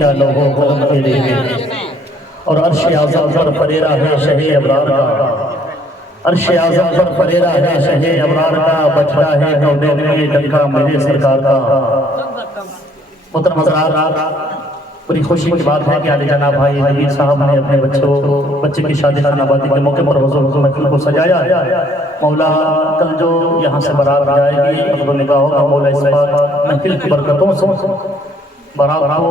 کا لوہو قلم تیرے ہیں اور عرش اعظم پر فریرہ ہے شہ ابرار کا، عرش اعظم پر فریرہ ہے شہ ابرار کا، بچتا ہے کونین میں ڈنکا میرے سرکار کا۔ محترم حضرات، بڑی خوشی کی بات ہے کہ علی جناب بھائی حبیب صاحب نے اپنے بچے کی شادی خانہ آبادی کے موقع پر حضور محفل کو سجایا ہے۔ مولا کل جو یہاں سے برات جائے گی اپنی نگاہوں کا مولا اس بات محفل کی برکتوں سے برات ہو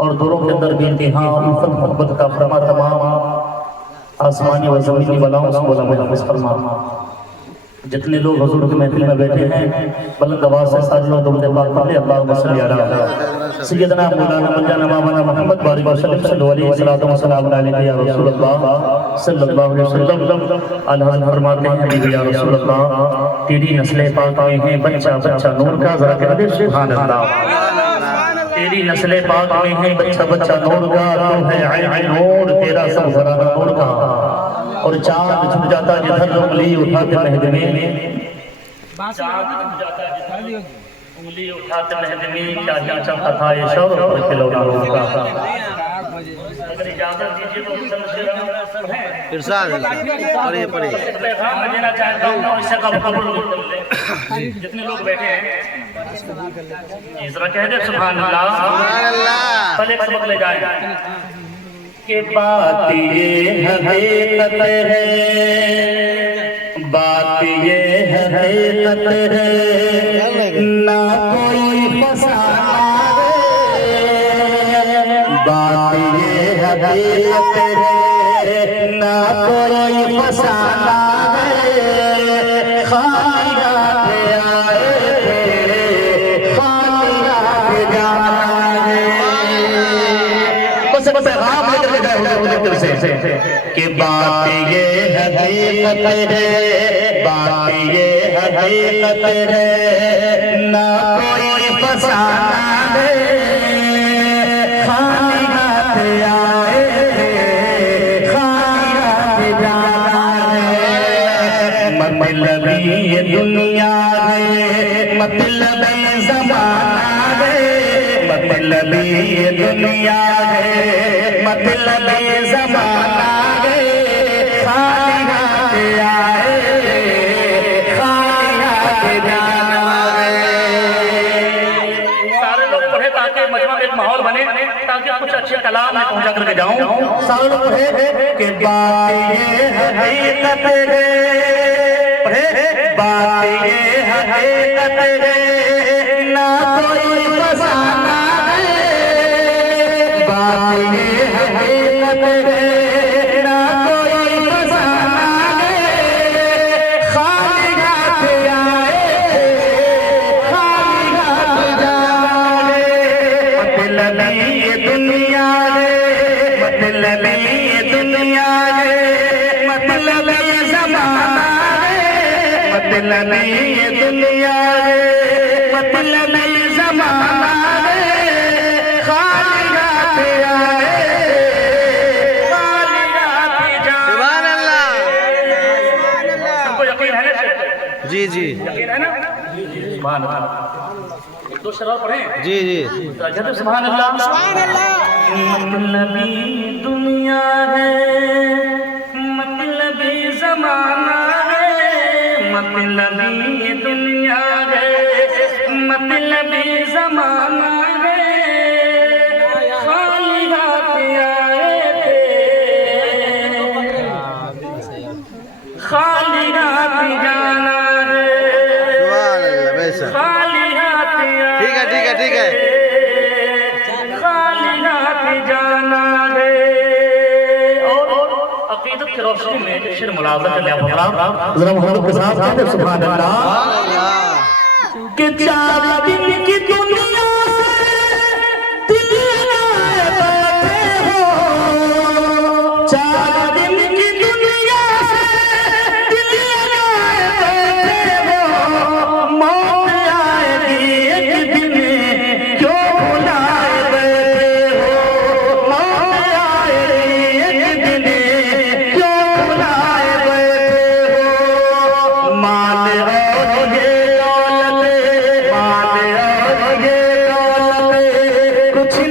اور دوروں کے اندر بھی انتہاں الفت محبت کا فرما تمام آسمانی و زمینی بلاؤں سے مولا محفظ فرما۔ جتنے لوگ حضور کی محفل میں بیٹھے ہیں بلند آواز سے ساجدہ درود پاک پڑھیں، اللہم صلی علی سیدنا مولانا منجانا مولانا محمد بارک وسلم صلی اللہ علیہ وسلم یا رسول اللہ صلی اللہ علیہ وسلم۔ آل حضرت فرماتے ہیں حبیبی یا رسول اللہ، تیری نسل پاک میں ہیں بچہ بچہ نور کا، ذرا کہہ دے سبحان اللہ۔ تیری نسل پاک میں ہیں بچہ بچہ نور کا، تو ہے عین نور تیرا سب غرانہ نور کا، اور چاند چھپ جاتا جدھر انگلی اٹھاتے مہد میں، چاند چھپ جاتا جدھر انگلی اٹھاتے مہد میں، کیا ہی چمکا تھا یہ شور پر کھلونا نور کا۔ اگر اجازت دیجیے تو ارشاد پڑھیے پیغام میں دینا چاہتا ہوں اور اس سے قبول لیں جتنے لوگ بیٹھے ہیں ذرا کہہ دے سبحان اللہ، پہلے ایک سبق لے جائیں کہ بات یہ حقیقت ہے، بات یہ حقیقت ہے، نہ کوئی فسانہ ہے، بات یہ حقیقت ہے، نہ کوئی فسانہ ہے، خالیات آئے تھے، خالیات جانا ہے۔ بس پیغام لے کر جائے سے کہ بات یہ حقیقت ہے، بات یہ حقیقت ہے، نہ کوئی فسانہ ہے، خالیات آئے تھے، خالیات جانا ہے۔ مطلب یہ دنیا ہے، مطلب زمانہ ہے، مطلب یہ دنیا ہے، مطلب زمانہ ہے، خالیات آئے، خالیات جانا ہے۔ سارے لوگ پڑھے تاکہ مجمع میں ایک ماحول بنے، تاکہ کچھ اچھے کلام میں پہنچا کر کے جاؤں۔ سارے لوگ پڑھے کہ بات یہ حقیقت ہے، بات یہ حقیقت ہے، نہ کوئی فسانہ ہے، بات یہ حقیقت ہے، نہ کوئی فسانہ ہے، خالیات آئے، خالیات جانا ہے۔ مطلب یہ دنیا ہے، مطلب یہ دنیا ہے، مطلب یہ زمانہ ہے، مطلب یہ دنیا ہے، مطلب یہ زمانہ ہے، خالیات آئے، خالیات جانا۔ سبحان اللہ۔ سب کو یقین ہے نا؟ جی جی یقین ہے نا؟ سبحان اللہ۔ ایک دو شرح پڑھیں جی جی کہتے سبحان اللہ، سبحان اللہ۔ مطلبی دنیا ہے، مطلبی زمانہ ہے، مطلبی دنیا ہے، مطلبی زمانہ ہے، خالیات آئے تھے، خالیات جانا ہے، سبحان اللہ بے شک۔ خالیات آئے، ٹھیک ہے ٹھیک ہے ٹھیک ہے۔ خالیات جانا ہے۔ اور عقیدت کی روشنی میں شعر ملازم کر لیا پکڑا، ذرا محمد کے ساتھ کہتے سبحان اللہ کہ 4 دن کی دنیا سے دل لگائے بیٹھے ہو، 4 دن کی دنیا سے دل لگائے بیٹھے ہو، موت آئے گی ایک دن کیوں بھلائے بیٹھے ہو، موت آئے گی ایک دن کیوں بھلائے بیٹھے ہو، مال اور یہ دولت، مال اور یہ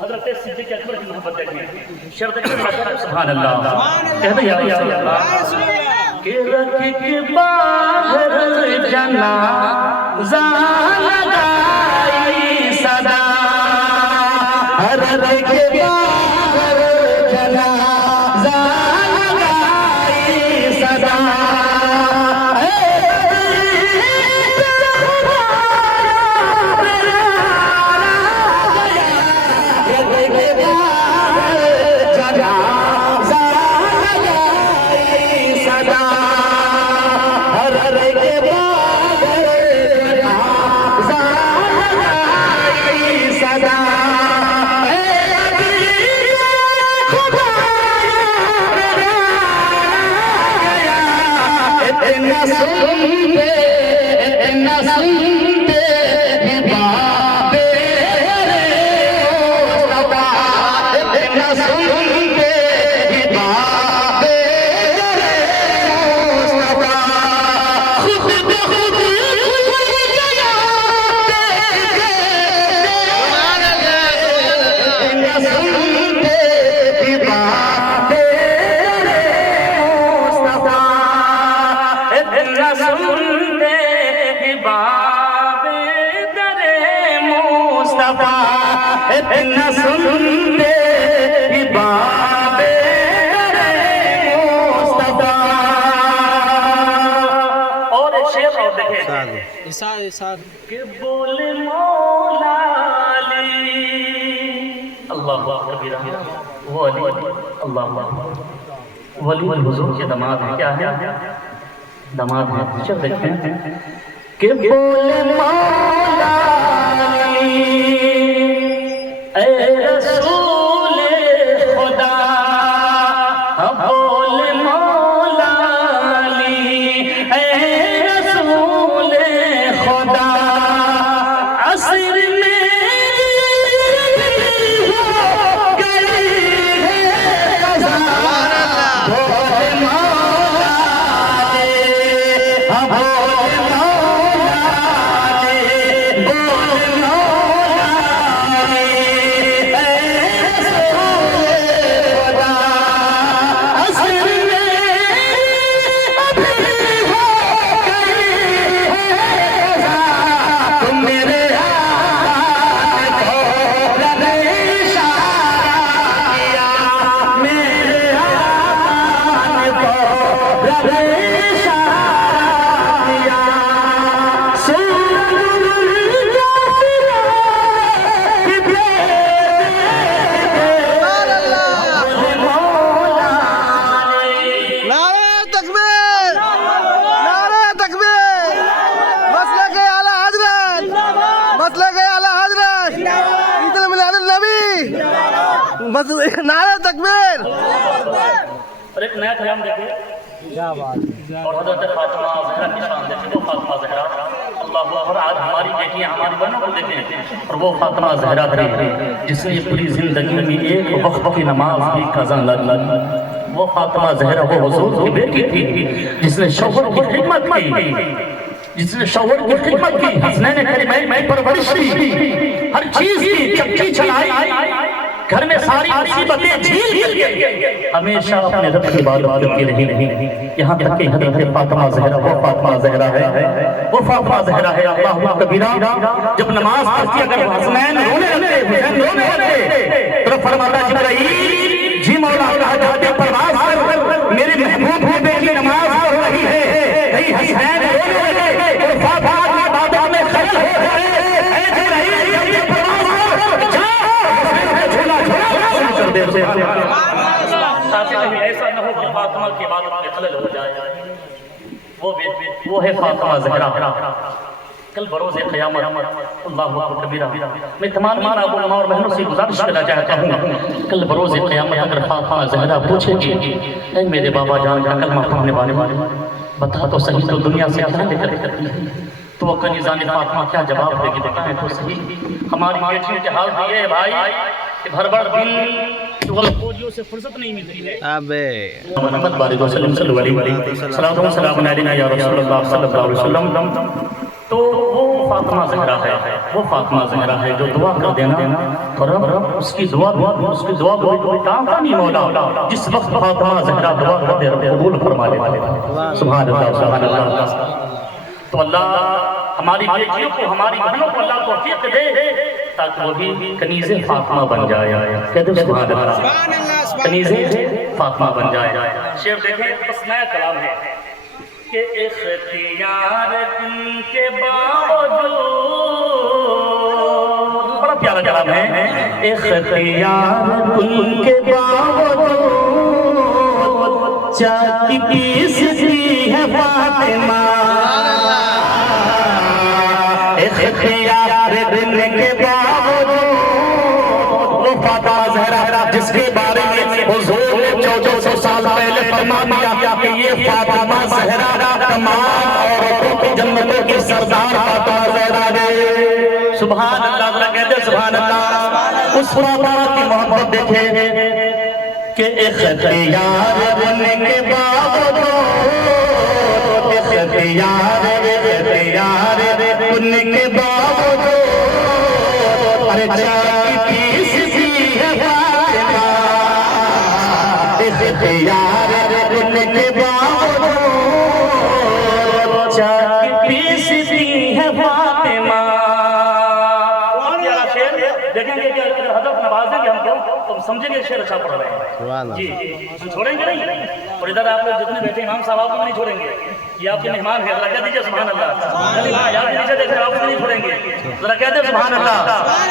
حضرت صدیق اکبر کی محبت دیکھیں شرط سبحان اللہ کہتے یا رسول اللہ کہ رکھ کے باہر جنازہ لگائی صدا رکھ کے باہر جنازہ لگائی صدا کہ بولے مولا علی اللہ کبیرہ وہ علی اللہ ولی الحضور کے دماد ہیں کیا ہے دماد ہیں چل دیکھتے ہیں کہ بولے مولا علی اے رسول خدا بولے مولا علی اے رسول خدا عصر میں گئی ہے قضا بولے مولا علی بولے مولا علی بولے مولا علی اے رسول خدا عصر میں ابھی ہو گئی ہے قضا تم میرے ہاتھ کو رب اشارہ کیا میرے ہاتھ کو رب اشارہ کیا سورج الجافیہ کی مولا علی نعرہ تکبیر نعرہ تکبیر مسلک اعلی حضرت مسلک اعلی حضرت عید میلاد النبی نعرہ تکبیر اور ایک نیا قیام دیکھیں اور حضرت فاطمہ زہرا کی شان دیکھیں وہ فاطمہ زہرا اللہ اکبر آج ہماری بیٹیاں ہماری بہنوں کو دیکھیں اور وہ فاطمہ زہرا تھی جس نے پوری زندگی میں ایک وقت کی نماز بھی قضا نہ کی وہ فاطمہ زہرا وہ حضور کی بیٹی تھی جس نے شوہر کی خدمت کی جس نے شوہر کی خدمت کی حسنین کریمین میں پرورش دی ہر چیز کی چکی چلائی گھر میں ساری مصیبتیں جھیل کر ہمیشہ اپنے رب کی عبادت کی رہی یہاں تک کہ حضرت فاطمہ زہرا وہ فاطمہ زہرا ہے وہ فاطمہ زہرا ہے اللہ کبیرہ جب نماز پڑھتی اگر حسنین رونے لگے حسین رونے لگے تو فرماتا جبرائیل جی مولا جاتے پرواز کر میرے محبوب کی بیٹی نماز پڑھ رہی ہے کہیں حسین رونے لگے اور فاطمہ کی عبادت میں خلل ہو جائے اے جبرائیل جب پرواز کر ایسا نہ ہو کہ فاطمہ کی عبادت میں خلل ہو جائے وہ ہے فاطمہ زہرا کل بروز قیامت اللہ اکبر کبیرہ میں تمام ابو اور بہنوں سے گزارش کرنا چاہتا ہوں کل بروز قیامت اگر فاطمہ زہرا پوچھے گی اے میرے بابا جان کا کلمہ پڑھنے والے بتا تو صحیح تو دنیا سے کیا لے کر تو وہ کنیزان فاطمہ کیا جواب دے گی بتائیں تو صحیح ہماری بیٹیوں کے حال یہ ہے بھائی کہ بھر بھر دن فوجیوں سے فرصت نہیں مل رہی ہے محمد بارک وسلم صلی اللہ علیہ وسلم صلوات و سلام علینا یا رسول اللہ صلی اللہ علیہ وسلم تو وہ فاطمہ زہرا ہے وہ فاطمہ زہرا ہے جو دعا کر دینا اور رب اس کی دعا کو کوئی کام کا نہیں مولا. جس وقت فاطمہ زہرا دعا کر دے رب قبول فرما لیتا. سبحان اللہ سبحان اللہ. تو اللہ ہماری بیٹیوں کو ہماری بہنوں کو اللہ توفیق دے تاکہ وہ بھی کنیز فاطمہ بن جائے. کہتے ہیں سبحان اللہ. کنیز فاطمہ بن جائے. شعر دیکھیں بس نیا کلام ہے کہ اختیار ان کے باوجود. بڑا پیارا کلام ہے. اختیار ان کے باوجود چاہتی پیستی ہے فاطمہ. اختیار ان کے باوجود وہ فاطمہ زہرا جس کے بارے میں حضور نے 1400 سال پہلے فرما دیا کہ یہ فاطمہ زہرا تمام عورتوں کی جنتوں کی سردار فاطمہ زہرا ہے. سبحان اللہ. ذرا کہتے ہیں سبحان اللہ. اس فاطمہ کی محبت دیکھیں کہ اختیار ان کے باوجود اختیار ان کے باوجود ارے چاہتی پیستی ہے فاطمہ. اختیار ان کے باوجود چاہتی پیستی ہے فاطمہ. دیکھیں گے کہ حضرت نوازیں گے ہم کو تو ہم سمجھیں گے شعر اچھا پڑھ رہے ہیں. جی ہم چھوڑیں گے نہیں. اور ادھر آپ لوگ جتنے بیٹھے امام صاحب آپ کو نہیں چھوڑیں گے. یہ آپ کے مہمان ہیں. ذرا کہہ دیجیے سبحان اللہ. یاد نیچے دیکھ کر آپ کو نہیں چھوڑیں گے. ذرا کہہ دیں سبحان اللہ.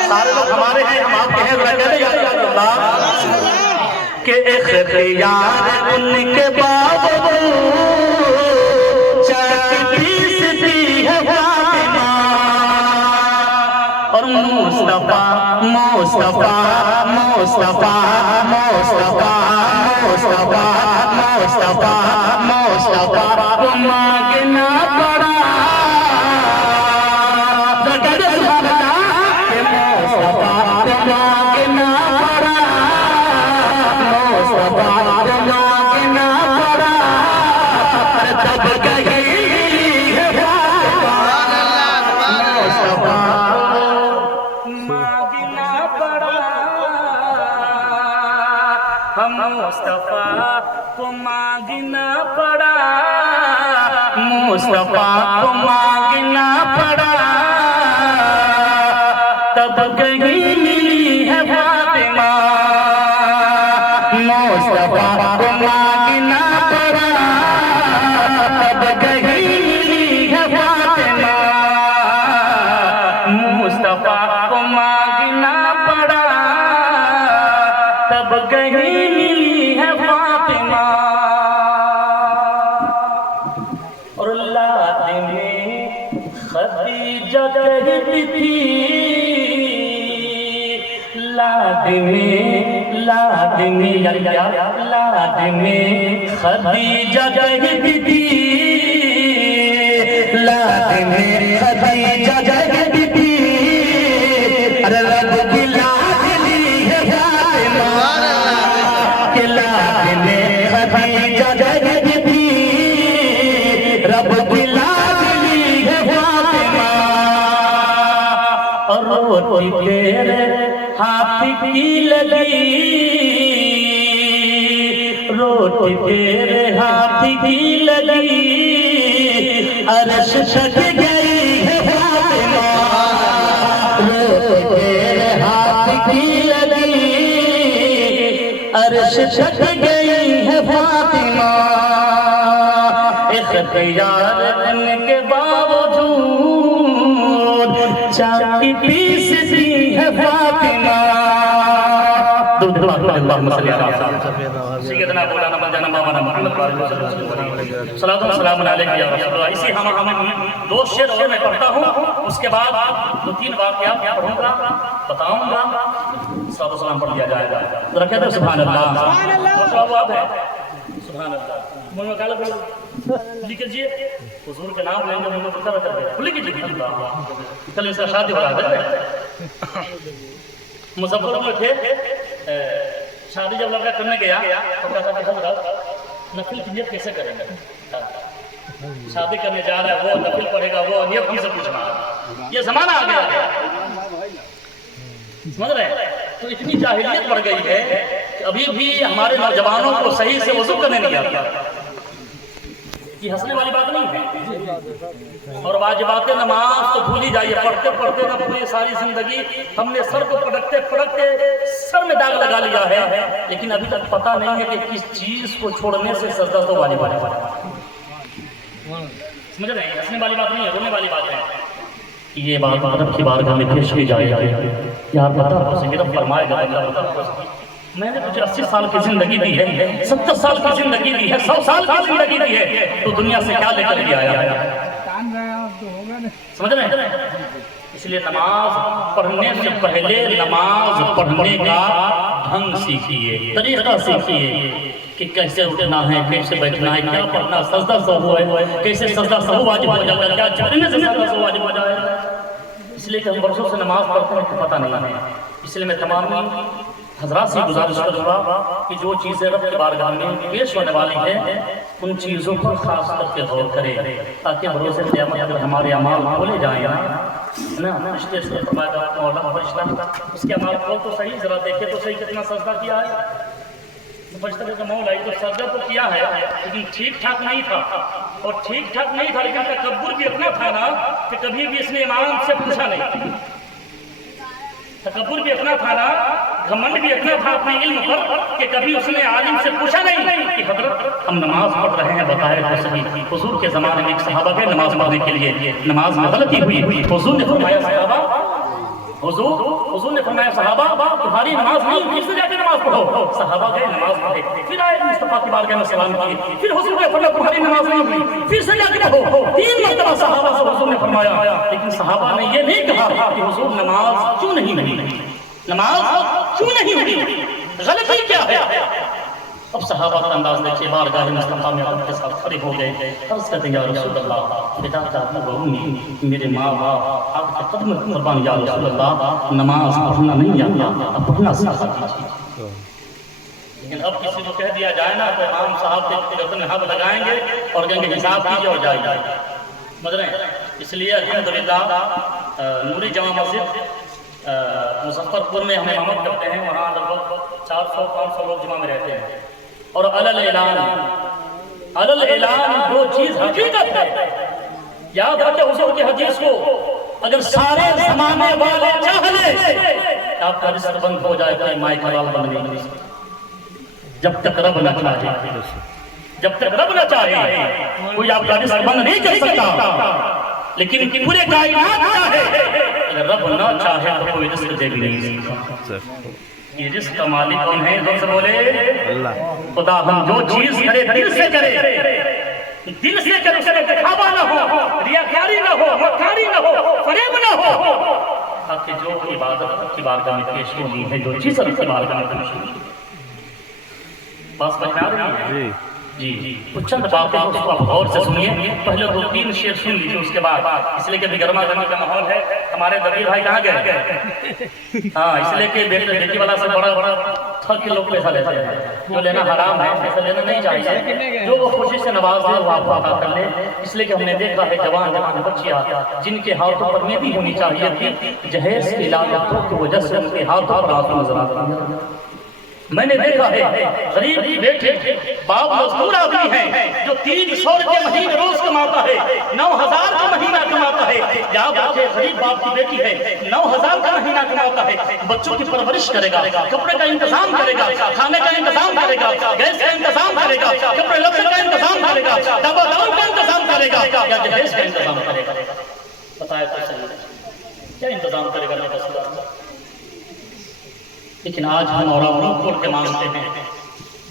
سارے لوگ ہمارے ہیں ہم آپ کے ہیں. ذرا کہہ دیں یا اللہ کہ اختیار ان کے باوجود چاہتی پیستی ہے فاطمہ. اور مصطفیٰ مصطفیٰ مصطفیٰ مصطفیٰ مصطفیٰ مصطفیٰ مصطفیٰ کو مانگنا پڑا. مصطفیٰ کو مانگنا پڑا. مصطفیٰ کو مانگنا پڑا تب کہیں ملی ہے فاطمہ. مصطفیٰ کو مانگنا پڑا تب کہیں ملی ہے فاطمہ. مصطفیٰ کو مانگنا پڑا تب کہیں ملی ہے فاطمہ. اور لادمِ خدیجہ کہتی تھی. لادمِ خدیجہ کہتی تھی. لادمِ خدیجہ کہتی تھی. ارے رب کی لاڈلی ہے فاطمہ. کہ لادمِ خدیجہ کہتی تھی. رب کی لاڈلی ہے فاطمہ. اور روٹی تیرے ہاتھ کی لگی. روٹی تیرے ہاتھ کی لگی. عرش چھٹ گئی ہے فاطمہ. روٹی تیرے ہاتھ کی لگی. عرش چھٹ گئی ہے فاطمہ. اختیار ان کے باوجود چاہتی پیستی ہے فاطمہ. اللہم صلی علی سیدنا مولانا مولانا مولانا محمد صلی اللہ علیہ وسلم. اسی ہم دو شعر اور میں پڑھتا ہوں. اس کے بعد 2-3 واقعات پڑھوں گا بتاؤں گا. صلاۃ و سلام پڑھ دیا جائے گا. ذرا کہتے ہیں سبحان اللہ. سبحان اللہ. منہ میں کالا لکھ لیجیے. حضور کے نام لیں گے منہ میں پتہ کر دے. لکھ لیجیے. کل اس کا شادی ہو رہا ہے. مظفر میں تھے. شادی جب لڑکا کرنے گیا تو کہا کہ حضرت نفل کی نیت کیسے کریں گے. شادی کرنے جا رہا ہے وہ نفل پڑھے گا وہ نیت کیسے پوچھنا. یہ زمانہ آ گیا. سمجھ رہے ہیں؟ تو اتنی جاہلیت بڑھ گئی ہے کہ ابھی بھی ہمارے نوجوانوں کو صحیح سے وضو کرنے نہیں آتا. یہ ہنسنے والی بات نہیں ہے. اور واجبات نماز تو بھول ہی جائیے, پڑھتے پڑھتے نہ پوری ساری زندگی ہم نے سر کو پٹکتے پٹکتے سر میں داغ لگا لیا ہے, لیکن ابھی تک پتہ نہیں ہے کہ کس چیز کو چھوڑنے سے سجدہ تو واجب ہے. سمجھ رہے ہیں؟ ہنسنے والی بات نہیں ہے, رونے والی بات ہے. یہ بات رب کی بارگاہ میں پیش کی جائے گی. یار بتا اسے گرفت فرمائے گا. میں نے تجھے 80 سال کی زندگی دی ہے, 70 سال کی زندگی دی ہے, 100 سال کی زندگی دی ہے, تو دنیا سے کیا لے کر کے آیا ہے؟ سمجھ رہے ہیں؟ اس لیے نماز پڑھنے سے پہلے نماز پڑھنے کا ڈھنگ سیکھیے, طریقہ سیکھیے کہ کیسے اٹھنا ہے, کیسے بیٹھنا ہے, کیا پڑھنا, سجدہ سہو ہے, کیسے سجدہ سہو واجب ہو جاتا ہے, کیا چڑھنے سے سجدہ سہو واجب ہو جائے. اس لیے کہ ہم برسوں سے نماز پڑھتے ہیں کہ پتہ نہیں ہے. اس لیے میں تمام حضرات سے گزارش کروں گا کہ جو چیزیں رب کی بارگاہ میں پیش ہونے والی ہیں ان چیزوں پر خاص کر کے غور کریں, تاکہ بروز قیامت اگر ہمارے اعمال کھولے جائیں نا رشتے سے اس کے اعمال کھول تو صحیح, ذرا دیکھے تو صحیح کتنا سجدہ کیا ہے. فرشتہ کا مولا تو سجدہ تو کیا ہے لیکن ٹھیک ٹھاک نہیں تھا, اور ٹھیک ٹھاک نہیں تھا لیکن تکبر بھی اتنا تھا نا کہ کبھی بھی اس نے امام سے پوچھا نہیں. تکبر بھی اتنا تھا نا, گھمنڈ بھی اتنا تھا اپنے علم پر کہ کبھی اس نے عالم سے پوچھا نہیں کہ حضرت ہم نماز پڑھ رہے ہیں بتائے تو صحیح. حضور کے زمانے میں ایک صحابہ گئے نماز پڑھنے کے لیے, نماز میں غلطی ہوئی. حضور نے فرمایا صحابہ, حضور نے فرمایا صحابہ تمہاری نماز نہیں, پھر سے جا کے نماز پڑھو. صحابہ گئے نماز پڑھے, پھر آئے مصطفیٰ کی بارگاہ میں سلام کیے, پھر حضور نے فرمایا تمہاری نماز نہیں ہوئی, پھر سے جا کے پڑھو. 3 مرتبہ صحابہ سے حضور نے فرمایا, لیکن صحابہ نے یہ نہیں کہا کہ حضور نماز کیوں نہیں ہوئی, نماز کیوں نہیں ہوئی, غلطی کیا ہے. اب صحابہ کا انداز دیکھیے, بارگاہ مصطفیٰ میں آپ کے ساتھ کھڑے ہو گئے, عرض کرتے ہیں یا رسول اللہ, بیٹا ابو و امی, میرے ماں باپ آپ کے قدم قربان یا رسول اللہ, نماز پڑھنا نہیں آتا, اب پڑھنا سکھا دیجیے. لیکن اب کسی کو کہہ دیا جائے نا تو امام صاحب کے گردن میں ہاتھ لگائیں گے اور کہیں گے حساب کیجیے اور جائے گا. سمجھ رہے ہیں؟ اس لیے الحمدللہ نوری جامع مسجد مظفر پور میں ہم امامت کرتے ہیں, وہاں لگ بھگ 400-500 لوگ جمع میں رہتے ہیں. اور علل اعلان جو چیز حقیقت ہے, یاد رکھیں حضور کی حدیث کو, اگر سارے زمانے والے چاہ لیں آپ کا رزق بند ہو جائے گا, مائے کا لال بند نہیں. جب تک رب نہ چاہے, جب تک رب نہ چاہے کوئی آپ کا رزق بند نہیں کر سکتا. لیکن پورے کائنات چاہے, اگر رب نہ چاہے تو کوئی رزق دے بھی نہیں سکتا. یہ رزق کا مالک کون ہے؟ دل سے بولے اللہ. خدا ہم جو چیز کرے دل سے کرے, دل سے کرے, اس میں دکھاوا نہ ہو, ریاکاری نہ ہو, مکاری نہ ہو, فریب نہ ہو, تاکہ جو عبادت کی بارگاہ میں پیش ہونی ہے, جو چیز کی بارگاہ میں پیش ہونی ہے. بات بتا رہے ہیں جی چند باتیں اس کو آپ غور سے سنیے. پہلے 2-3 شعر سن لیجیے, اس کے بعد اس لیے کہ بھی گرما گرمی کا ماحول ہے. ہمارے دبیر بھائی کہاں گئے؟ ہاں, اس لیے کہ بیٹی والا سے بڑا تھک کے لوگ پیسہ لیتے ہیں, جو لینا حرام ہے, پیسہ لینا نہیں چاہیے. جو وہ خوشی سے نواز دے وہ آپ کو عطا کر لے. اس لیے کہ ہم نے دیکھا ہے جوان بچیاں جن کے ہاتھوں پر مہندی ہونی چاہیے تھی, جہیز کی علاقوں کی وجہ سے ان کے ہاتھوں پر آنسو نظر آتے ہیں. میں نے دیکھا ہے غریب کی بیٹے باپ مزدور آدمی ہیں جو 300 روپے مہینے روز کماتا ہے, 9000 کا مہینہ کماتا ہے. یاد رکھے غریب باپ کی بیٹی ہے, 9000 کا مہینہ کماتا ہے, بچوں کی پرورش کرے گا, کپڑے کا انتظام کرے گا, کھانے کا انتظام کرے گا, گیس کا انتظام کرے گا, کپڑے لبس کا انتظام کرے گا, دوا دوا کا انتظام کرے گا, یا جہیز کا انتظام کرے گا. بتایا تو صحیح کیا انتظام کرے گا. لیکن آج ہم اور آپ روح کھول کے مانگتے ہیں.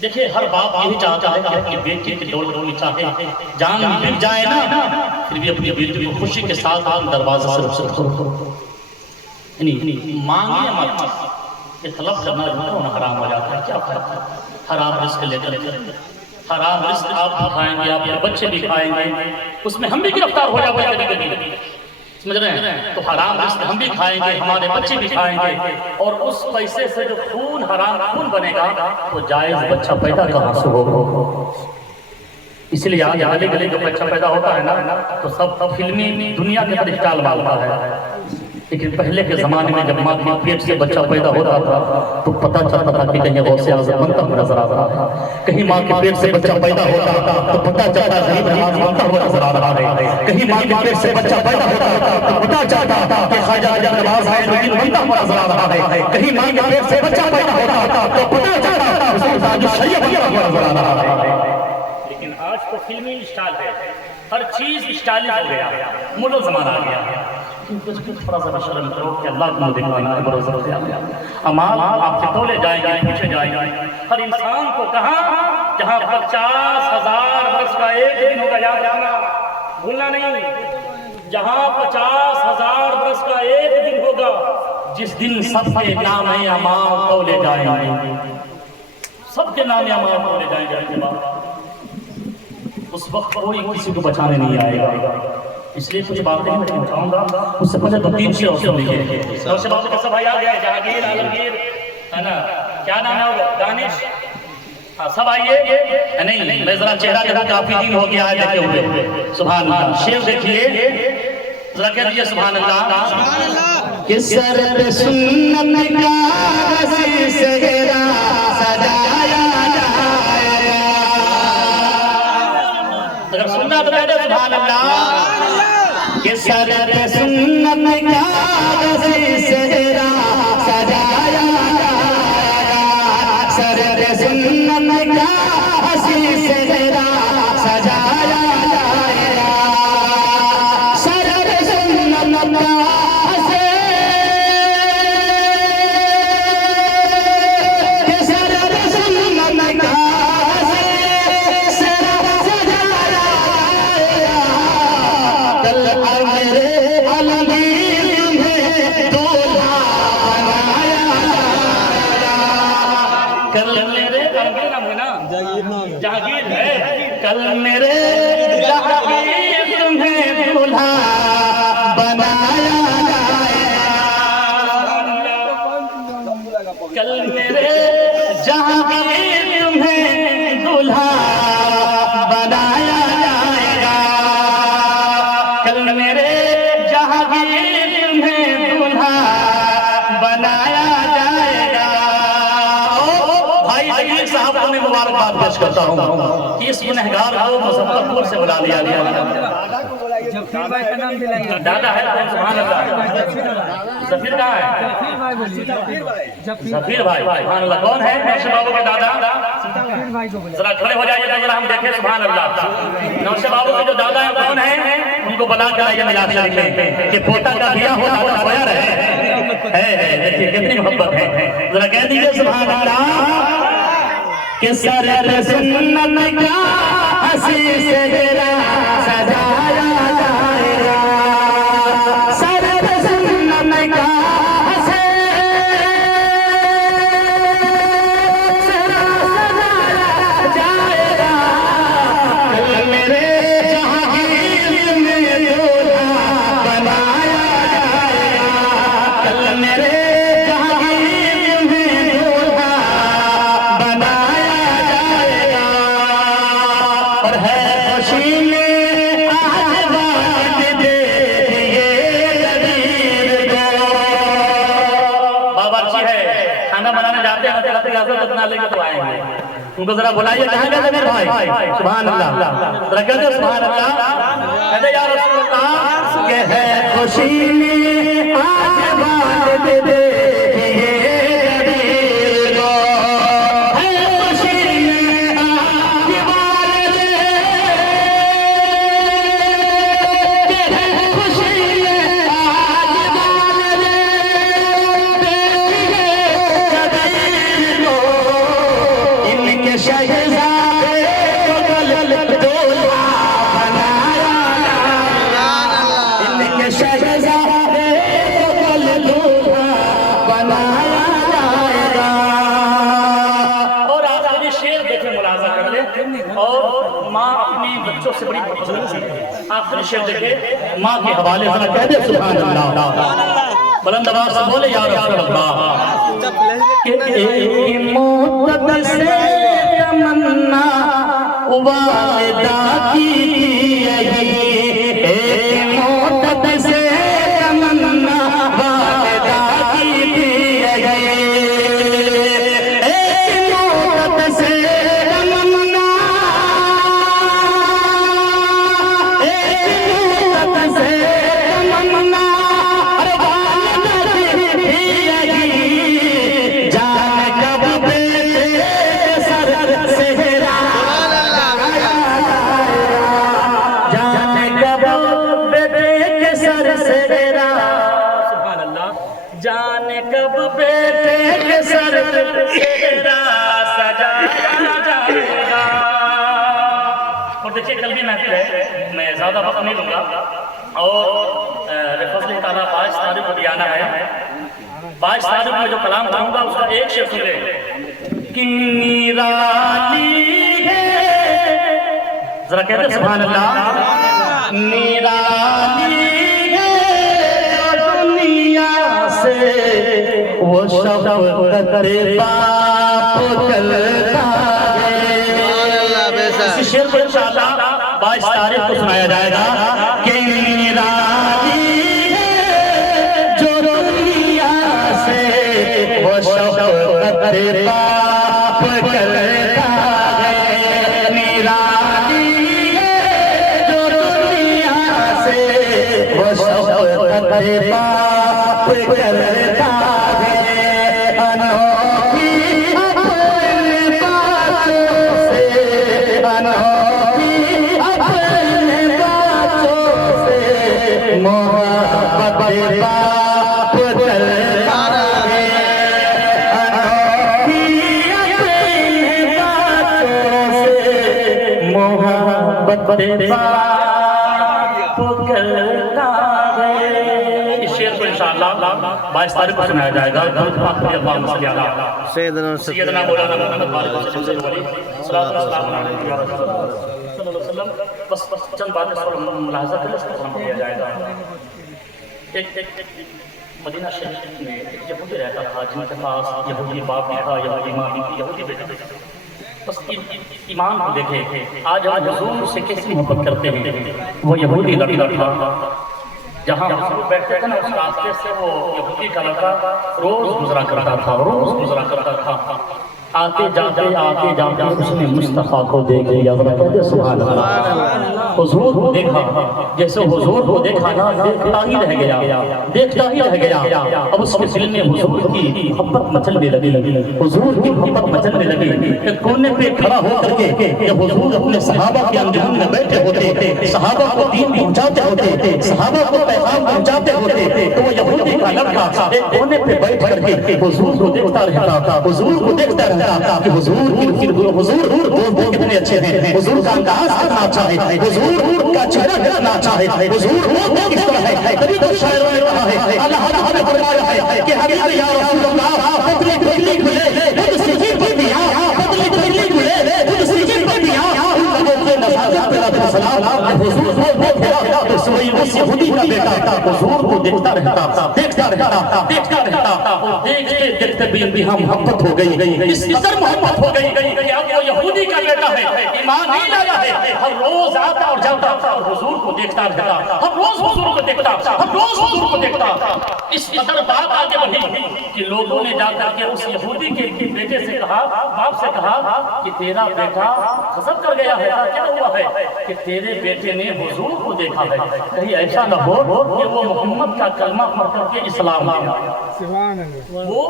دیکھیں ہر باپ یہی چاہتا ہے کہ اپنی بیٹی کی دولت ہونی چاہے, جان مل جائے نا پھر بھی اپنی بیٹی کو خوشی کے ساتھ دروازے سے رخصت کرو. یعنی مانگیے مت, کہ طلب کرنا جو ہے حرام ہو جاتا ہے. کیا فرق ہے؟ حرام رزق لے کر حرام رزق آپ بھی کھائیں گے, آپ کے بچے بھی کھائیں گے, اس میں ہم بھی گرفتار ہو جاتے ہیں کبھی کبھی. سمجھ رہے ہیں؟ تو حرام رزق ہم بھی کھائیں گے, ہمارے بچے بھی کھائیں گے, اور اس پیسے سے جو خون حرام خون بنے گا تو جائز بچہ پیدا کہاں سے ہوگا. اس لیے آج گلے گلے جو بچہ پیدا ہوتا ہے نا تو سب فلمی دنیا کے طرف چال مارتا ہے. لیکن پہلے کے زمانے میں جب ماں کے پیٹ سے بچہ پیدا ہوتا تھا تو پتہ چلتا تھا کہ کہیں غوث اعظم بنتا ہوا نظر آ رہا ہے، کہیں ماں کے پیٹ سے بچہ پیدا ہوتا تو پتہ چلتا غریب نواز بنتا ہوا نظر آ رہا ہے، کہیں ماں کے پیٹ سے بچہ پیدا ہوتا تو پتہ چلتا کہ خواجہ غریب نواز ہے لیکن بنتا ہوا نظر آ رہا ہے، کہیں ماں کے پیٹ سے بچہ پیدا ہوتا تو پتہ چلتا حضور تاج الشریعہ بنتا ہوا نظر آ رہا ہے۔ لیکن آج تو فلمی اسٹائل ہے، ہر چیز اسٹائلش ہو گیا، مڈل زمانہ آ گیا۔ تھوڑا سا شرم کرو کہ اللہ کو دکھانا ہے، بروز رکھتے ہیں۔ امال آپ سے تولے جائیں گے، پوچھے جائیں گے، ہر انسان کو کہاں جہاں 50,000 برس کا ایک دن ہوگا، یاد رکھنا، بھولنا نہیں، جہاں 50,000 برس کا ایک دن ہوگا، جس دن سب کے نام امال تولے جائیں گے، سب کے نام امال تولے جائیں گے، اس وقت کوئی کسی کو بچانے نہیں آئے گا۔ اس لیے کچھ باتیں میں بتاؤں گا، اس سے پہلے 2-3 شعر سن لیجیے۔ نوش بابو کا سب آیا گیا ہے، جہانگیر، عالمگیر، ہے نا، کیا نام ہے وہ، دانش، سب آئیے۔ نہیں میں ذرا چہرہ دیکھا، کافی دن ہو گیا ہے دیکھے ہوئے۔ سبحان اللہ، شعر دیکھیے، ذرا کہہ دیجیے سبحان اللہ۔ کہ سر پہ سنت کا رسی سہرا سجایا جائے گا، اگر سننا تو کہہ دے سبحان اللہ۔ کہ سر پہ سنت کا رسی سہرا سجایا جائے گا، سر پہ سنت کا رسی سہرا سجایا جائے گا، سر پہ سنت کا جہانگیر ہے، کل میرے جہانگیر تمہیں دولہا بنایا جائے گا، کل میرے جہانگیر تمہیں دولہا بنایا جائے گا، کل میرے جہانگیر تمہیں دولہا بنایا جائے گا۔ بھائی علی صاحب کو میں مبارکباد پیش کرتا ہوں کہ اس گنہگار کو مظفرپور سے بلا لیا گیا۔ دادا ہے سبحان اللہ، ظفیر کہاں ہے؟ ظفیر بھائی، سبحان اللہ، کون ہے؟ نوشے بابو کے دادا، ذرا کھڑے ہو جائیے ذرا ہم دیکھیں سبحان اللہ۔ نوشے بابو کے جو دادا ہیں کون ہیں؟ ان کو بلا کر آئیے ملا دیں کہ پوتا کا دیا ہو دادا ہویا رہے، دیکھیے کتنی محبت ہے، ذرا کہہ دیجیے سبحان اللہ۔ کہ سر پہ سنت کا حسی سہرا سجایا جائے گا، سر پہ سنت کا حسی سہرا سجایا جائے گا، کل میرے جہانگیر میں دولہا بنایا جائے گا، کل میرے جہانگیر میں دولہا بنایا ان کو ذرا بلائیے، کہاں گئے ضمیر بھائی؟ سبحان اللہ، ذرا کہتے سبحان اللہ، کہتے یا رسول اللہ کہ ہے خوشی میں آج والد دے آخری شعر دیکھے ماں کے حوالے ذرا کہہ دے سبحان اللہ، بلند آواز سے بولے یا رسول اللہ۔ کہ ایک موت سے تمنا والدہ کی یہی، ایک موت سے تمنا ہے، میں زیادہ وقت نہیں لوں گا، اور فضل تعالیٰ 22 تاریخ کو بھی آنا ہے۔ 22 تاریخ میں جو کلام کروں گا اس کا ایک شعر سن لیں کہ نرالی ہے، ذرا کہتے ہیں سبحان اللہ، نرالی ہے دنیا سے وہ شفقت باپ چلتا ہے۔ اس شعر کو انشاءاللہ 22 تاریخ کو سنایا جائے گا کہ نرالی ہے جو دنیا سے وہ شفقت باپ چلتا ہے، نرالی ہے جو دنیا سے وہ شفقت باپ چلتا ہے، انوکھی اپنے باتوں سے، انوکھی اپنے باتوں سے محبت باپ چلتا ہے، انوکھی اپنے باتوں سے محبت باپ چلتا ہے۔ اس شعر کو انشاءاللہ 22 تاریخ کو سنایا جائے گا۔ سیدنا مولانا محمد بارک وسلم صلی اللہ علیہ وسلم، بس چند باتیں ملاحظہ کرنے سے ختم کیا جائے گا۔ ایک مدینہ شریف میں ایک یہودی رہتا تھا جن کے پاس یہودی باپ بھی تھا، یہودی ماں بھی تھی، یہودی بیٹا بھی تھا۔ بس ایمان کو دیکھے، آج ہم حضور سے کیسی محبت کرتے ہیں۔ وہ یہودی لڑکا تھا، جہاں حضور بیٹھتے تھے نا اس راستے سے وہ یہودی کا لڑکا روز گزرا کرتا تھا۔ آتے جاتے اس نے مصطفیٰ کو دیکھ لیا، کہتے سبحان اللہ، حضور کو دیکھا، جیسے حضور کو دیکھا نا دیکھتا ہی رہ گیا۔ اب اس کے دل میں حضور کی محبت مچلنے لگی، حضور کی محبت مچلنے لگی۔ ایک کونے پہ کھڑا ہو کر کے جب حضور اپنے صحابہ کے انجمن میں بیٹھے ہوتے، صحابہ کو دین پہنچاتے ہوتے، صحابہ کو پیغام پہنچاتے ہوتے، تو وہ یہودی کا لڑکا ایک کونے پہ بیٹھ کر کے حضور کو دیکھتا رہتا، حضور کو دیکھتا رہتا کہ حضور وہ کتنے اچھے ہیں، حضور کا انداز کرنا اچھا ہے، حضور کا چہرہ کرنا اچھا ہے، حضور وہ کس طرح ہے۔ کبھی تو شاعروں نے کہا ہے، اللہ تعالیٰ نے فرمایا ہے کہ حبیب یا رسول اللہ پتلی پتلی کھلے خود سجی پتیا، پتلی پتلی کھلے خود سجی پتیا، ان لوگوں کے نفاذت پر علیہ السلام حضور وہ تھا تو سوئی اس یہودی کا بیٹا تھا، حضور کو دیکھتا رہتا، دیکھتے دیکھتے بھی ہم محبت ہو گئی، اس قدر محبت ہو گئی کہ اب وہ یہودی کا بیٹا ہے، ایمان نہیں لایا ہے، ہر روز آتا اور جاتا اور حضور کو دیکھتا رہتا، ہر روز حضور کو دیکھتا، اس قدر بات آگے بڑھی کہ لوگوں نے جا کر کے اس یہودی کے بیٹے سے کہا، باپ سے کہا کہ تیرا بیٹا غضب کر گیا ہے، کیا ہوا ہے کہ تیرے بیٹے نے حضور کو دیکھا ہے، کہیں ایسا نہ ہو کہ وہ محمد کا کلمہ پڑھ کر کے اسلام لے آئے، وہ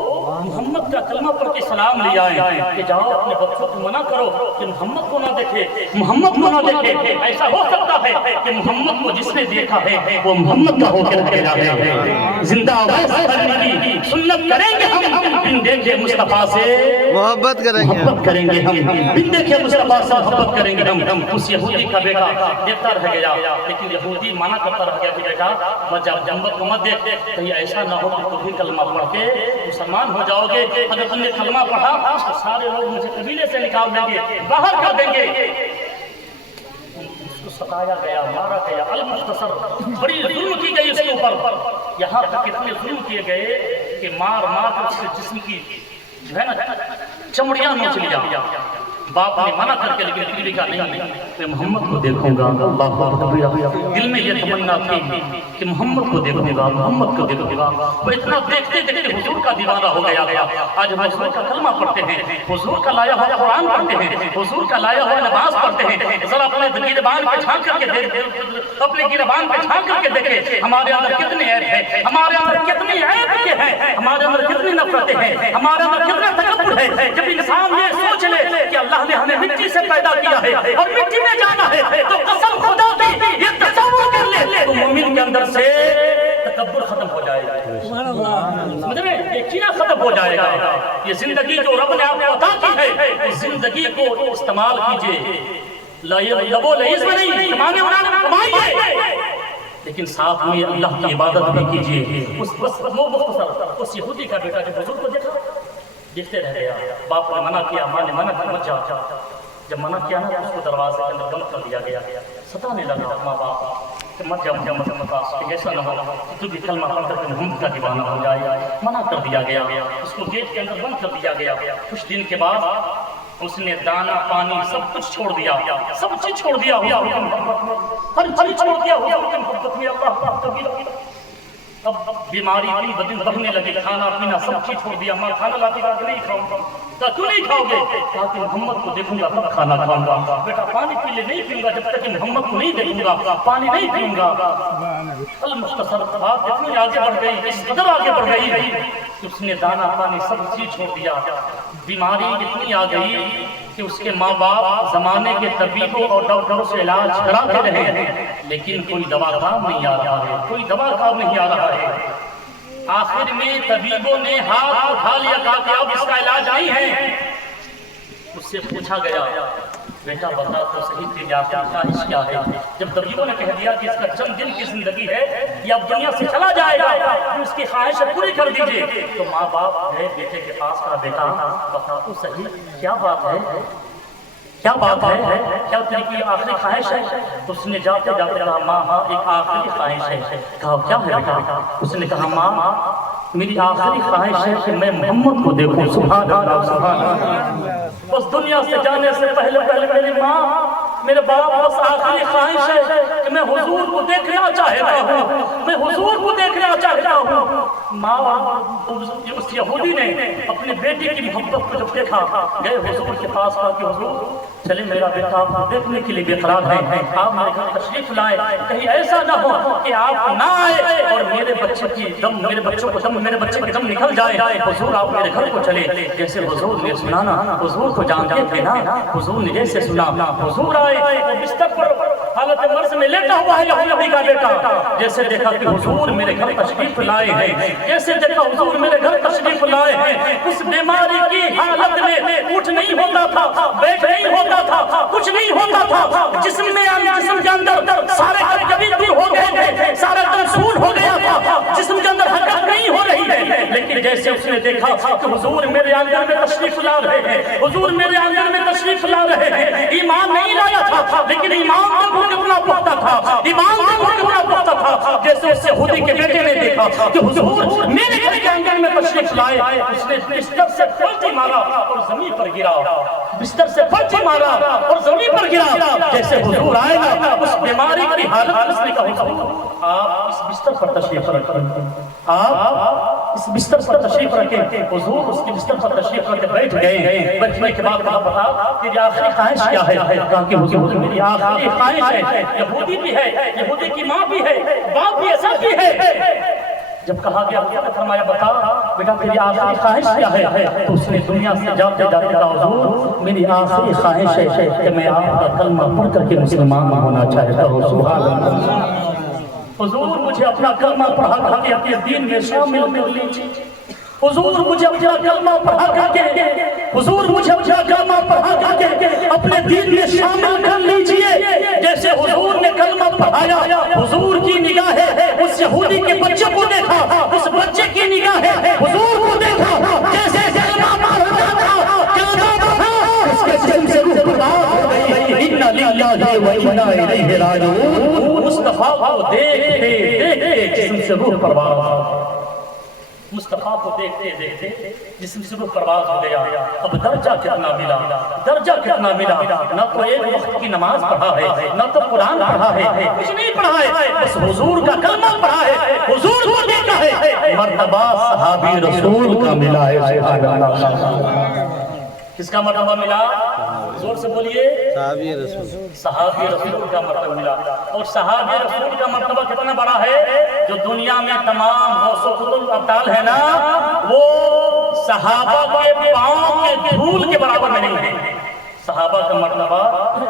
محمد کا کلمہ پڑھ کے اسلام لے آئے کہ جاؤ اپنے بچوں کو منع کرو کہ محمد کو نہ دیکھے، محمد کو نہ دیکھے۔ ایسا ہو سکتا ہے کہ محمد کو جس نے دیکھا ہے وہ محمد کا ہو کے رکھے جاتے ہیں۔ زندہ آواز کرنے کی سنت کریں گے ہم، بن دیکھے مصطفیٰ سے محبت کریں گے ہم، بن دیکھے مصطفیٰ سے محبت کریں گے ہم۔ اس یہودی کا بیٹا دیکھتا رہ گیا، لیکن یہودی منع کرتا رہ گیا کہ بیٹا محمد کو مت دیکھ، کہیں ایسا نہ ہو کہ تم بھی کلمہ پڑھ کے مسلمان ہو جاؤ گے، اگر تم نے کلمہ پڑھا تو سارے لوگ مجھے قبیلے سے نکال دیں گے، باہر کر دیں گے۔ اس کو ستایا گیا، مارا گیا، المختصر بڑی ظلم کی گئی اس کے اوپر، یہاں تک اتنے ظلم کیے گئے کہ مار کر اس کے جسم کی جو ہے نا چمڑیاں نوچ لیا۔ باپ نے منع کر کے لیکن پھر بھی کہا نہیں، میں محمد کو دیکھوں گا۔ اللہ اکبر، دل میں یہ تمنا تھی کہ محمد کو دیکھوں گا، محمد کو دیکھوں گا۔ وہ اتنا دیکھتے دیکھتے حضور کا دیوانہ ہو گیا۔ آج ہم حضور کا کلمہ پڑھتے ہیں، حضور کا لایا ہوا قرآن پڑھتے ہیں، حضور کا لایا ہوا نماز پڑھتے ہیں۔ ذرا اپنے گریبان پہ جھانک کر کے اپنے گریبان پہ جھانک کر کے دیکھیں ہمارے اندر کتنے عیب ہیں، ہمارے اندر کتنی عیب کے ہیں، ہمارے اندر کتنی نفرتیں ہیں، ہمارے اندر کتنا تکبر ہے۔ جب انسان یہ سوچ لے کہ اللہ نے ہمیں مٹی سے پیدا کیا ہے اور مٹی میں جانا ہے، تو قسم خدا کی یہ تصور کر لے تو مومن کے اندر سے تکبر ختم ہو جائے گا، سمجھ رہے ہیں؟ یہ کینہ ختم ہو جائے گا۔ یہ زندگی جو رب نے آپ کو عطا کی ہے، اس زندگی کو استعمال کیجئے، لبو لئیس میں نہیں، کمانے والا کمائیے، لیکن ساتھ میں اللہ کی عبادت بھی کیجیے۔ اس یہودی کا بیٹا جو بزرگ کو دیکھتے رہ گیا، باپ نے منع کیا، ماں نے منع کیا مت جا، جب منع کیا نا اس کو دروازے کے اندر بند کر دیا گیا، ستانے لگا ماں باپ کہ مت جا کہ ایسا نہ ہو کہ تو بھی کلمہ پڑھ کر کے محمد کا دیوانہ ہو جائے، منع کر دیا گیا، اس کو گیٹ کے اندر بند کر دیا گیا۔ کچھ دن کے بعد اس نے دانا پانی سب کچھ چھوڑ دیا، سب چیز چھوڑ دیا، ہر چیز چھوڑ دیا، محبت میں اللہ۔ اب بیماری بھی بدن بڑھنے لگی، کھانا پینا سب چیز چھوڑ دیا۔ ماں کھانا لاتی کہا کہ نہیں کھاؤں گا، کہا کیوں نہیں کھاؤ گے؟ کہا کہ محمد کو دیکھوں گا تب کھانا کھاؤں گا۔ بیٹا پانی پی لے، نہیں پیوں گا جب تک کہ محمد کو نہیں دیکھوں گا، پانی نہیں پیوں گا۔ المختصر بات اتنی آگے بڑھ گئی، اس قدر آگے بڑھ گئی کہ اس نے دانا پانی سب چیز چھوڑ دیا۔ بیماری اتنی آ گئی کہ اس کے ماں باپ زمانے کے طبیبوں اور ڈاکٹروں سے علاج کراتے رہے، لیکن کوئی دوا کام نہیں آ رہا ہے، کوئی دوا کام نہیں آ رہا ہے۔ آخر میں طبیبوں نے ہاتھ اٹھا لیا، کہا کہ اب اس کا علاج نہیں ہے۔ اس سے پوچھا گیا بیٹا بتا تو صحیح تیری آخری خواہش کیا ہے؟ جب طبیبوں نے کہہ دیا کہ اس کا چند دن کی زندگی ہے، یہ اب دنیا سے چلا جائے گا، اس کی خواہش پوری کر دیجئے، تو ماں باپ گئے بیٹے کے پاس، کہا بیٹا بتا تو صحیح کیا بات ہے، کیا بات ہے، کیا تیری آخری خواہش ہے؟ اس نے جاتے جاتے کہا ماں ایک آخری خواہش ہے۔ کہا کیا ہے بیٹا؟ اس نے کہا ماں میری آخری خواہش ہے کہ میں محمد کو دیکھوں۔ سبحان اللہ، سبحان اللہ۔ بس دنیا سے جانے سے پہلے میری ماں میرے باپ بس آخری خواہش ہے کہ میں حضور کو دیکھنا چاہتا ہوں، میں حضور کو دیکھنا چاہتا ہوں۔ ماں اس یہودی نے اپنے بیٹے کی محبت کو جب دیکھا، گئے حضور کے پاس، کہا کہ حضور چلے میرا بیٹا آپ کو دیکھنے کے لیے بے قرار ہے، آپ میرے گھر تشریف لائے، کہیں ایسا نہ ہو کہ آپ نہ آئے اور میرے بچے کی دم، میرے بچوں کو دم، میرے بچے کی دم نکل جائے۔ حضور آپ میرے گھر کو چلے۔ جیسے حضور نے سنا نا، حضور کو جانتے تھے نا، حضور نے جیسے سنا حضور آئے، وہ بستر پر حالت مرض میں لیٹا ہوا ہے یہودی کا بیٹا، جیسے دیکھا کہ حضور میرے گھر تشریف لائے ہیں، جیسے دیکھا حضور میرے گھر تشریف لائے ہیں، اس بیماری کی حالت میں اٹھ نہیں ہوتا تھا، بیٹھ نہیں ہوتا تھا، کچھ نہیں ہوتا تھا، جسم میں جسم کے اندر سارے کبھی دور ہو گئے تھے، سارا تنسون ہو گیا تھا، جسم کے اندر حرکت نہیں ہو رہی ہے، لیکن جیسے اس نے دیکھا کہ حضور میرے آنگن میں تشریف لا رہے ہیں، حضور میرے آنگن میں تشریف لا رہے ہیں، ایمان نہیں لایا تھا لیکن ایمان کا گھر کتنا پختہ تھا، ایمان کا گھر کتنا پختہ تھا۔ جیسے اس یہودی کے بیٹے نے دیکھا کہ حضور میرے گھر کے آنگن میں تشریف لائے، اس نے بستر سے پلٹی مارا اور زمین پر گرا، بستر سے پلٹی مارا اور زمین پر گرا۔ جیسے حضور آئے گا اس بیماری کی حالت اس نے کہا آپ اس بستر پر تشریف رکھیں، آپ اس بستر پر تشریف رکھیں۔ حضور اس کے بستر پر تشریف رکھ کے بیٹھ گئے۔ بیٹھنے کے بعد کہا بتا تیری آخری خواہش کیا ہے؟ کہا کہ حضور میری آخری خواہش ہے، یہودی بھی ہے، یہودی کی ماں بھی ہے، باپ بھی ہے، سب بھی ہے۔ جب کہا گیا حضور نے فرمایا بتا بیٹا تیری آخری خواہش کیا ہے؟ تو اس نے دنیا سے جاتے جاتے کہا حضور میری آخری خواہش ہے کہ میں آپ کا کلمہ پڑھ کر کے مسلمان ہونا چاہتا ہوں۔ سبحان اللہ۔ حضور مجھے اپنا کلمہ پڑھا کر کے اپنے دین میں شامل کر لیجیے، حضور مجھے اپنا کلمہ پڑھا کر کے، حضور مجھے اپنا کلمہ پڑھا کر کے اپنے دین میں شامل کر لیجیے۔ جیسے حضور نے کلمہ پڑھایا، حضور کی نگاہیں اس یہودی کے بچے کو دیکھا، اس بچے کی نگاہیں حضور کو دیکھا، جیسے کلمہ پڑھا تھا، کلمہ پڑھا، اس کے جسم سے روح پرداز ہو گئی۔ اِنَّ لِلَّهِ وَإِنَّا إِلَيْهِ رَاجِعُونَ۔ مصطفیٰ کو دیکھتے دیکھتے جسم سے روح پرواز، مصطفیٰ کو دیکھتے دیکھتے جسم سے روح پرواز ہو گیا۔ اب درجہ کتنا ملا، درجہ کتنا ملا، نہ تو ایک وقت کی نماز پڑھا ہے، نہ تو قرآن پڑھا ہے، کچھ نہیں پڑھا ہے، بس حضور کا کلمہ پڑھا ہے، حضور کو دیکھا ہے۔ مرتبہ صحابی رسول کا ملا ہے۔ سبحان اللہ۔ کس کا مرتبہ ملا؟ زور سے بولیے، صحابی رسول، صحابی رسول کا مرتبہ ملا۔ اور صحابی رسول کا مرتبہ کتنا بڑا ہے؟ جو دنیا میں تمام غوث و قطب ابطال ہے نا، وہ صحابہ کے پاؤں کے دھول کے برابر میں نہیں ہے۔ صحابہ کا مرتبہ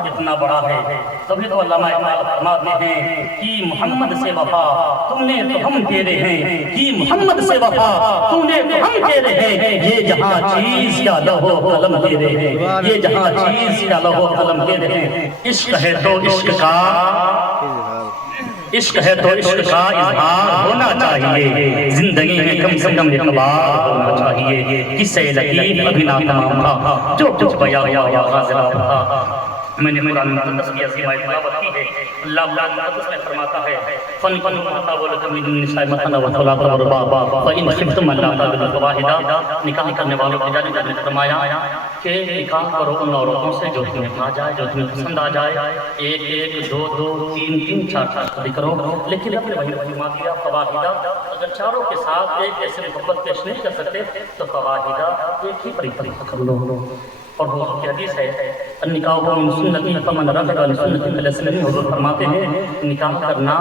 اتنا بڑا ہے. تبھی تو علامہ اقبال فرماتے ہیں کہ محمد سے وفا تم نے تو ہم تیرے ہیں, کہ محمد سے وفا تم نے تو ہم تیرے ہیں, یہ جہاں چیز کا لوح و قلم تیرے ہیں, یہ جہاں چیز کا لوح و قلم تیرے ہیں. عشق ہے تو عشق کا اظہار ہونا چاہیے, زندگی میں کم سے کم ایک بار ہونا چاہیے. قصہ لطیف ابھی نہ تمام تھا, جو کچھ بیان ہوا غازلہ تھا. میں نے قرآن مقدس کی عظیم آیت تلاوت کی ہے. اللہ مقدس میں فرماتا ہے فن مطابلۃ من النساء مثنی و ثلاث و رباع فإن خفتم ألا تعدلوا فواحدة. نکاح کرنے والوں کی جانب سے فرمایا کہ نکاح کرو ان عورتوں سے جو تمہیں بھا جائے, جو تمہیں پسند آ جائے. ایک ایک, دو دو, تین تین, چار چار شادی کرو. لیکن اپنے وہی فرما دیا فواحدہ, اگر چاروں کے ساتھ ایک ایسے محبت پیش نہیں کر سکتے تو فواحدہ ایک ہی طریقہ کر لو. اور حضور کی حدیث ہے النکاح من سنتی فمن رغب عن سنتی فلیس منی. حضور فرماتے ہیں نکاح کرنا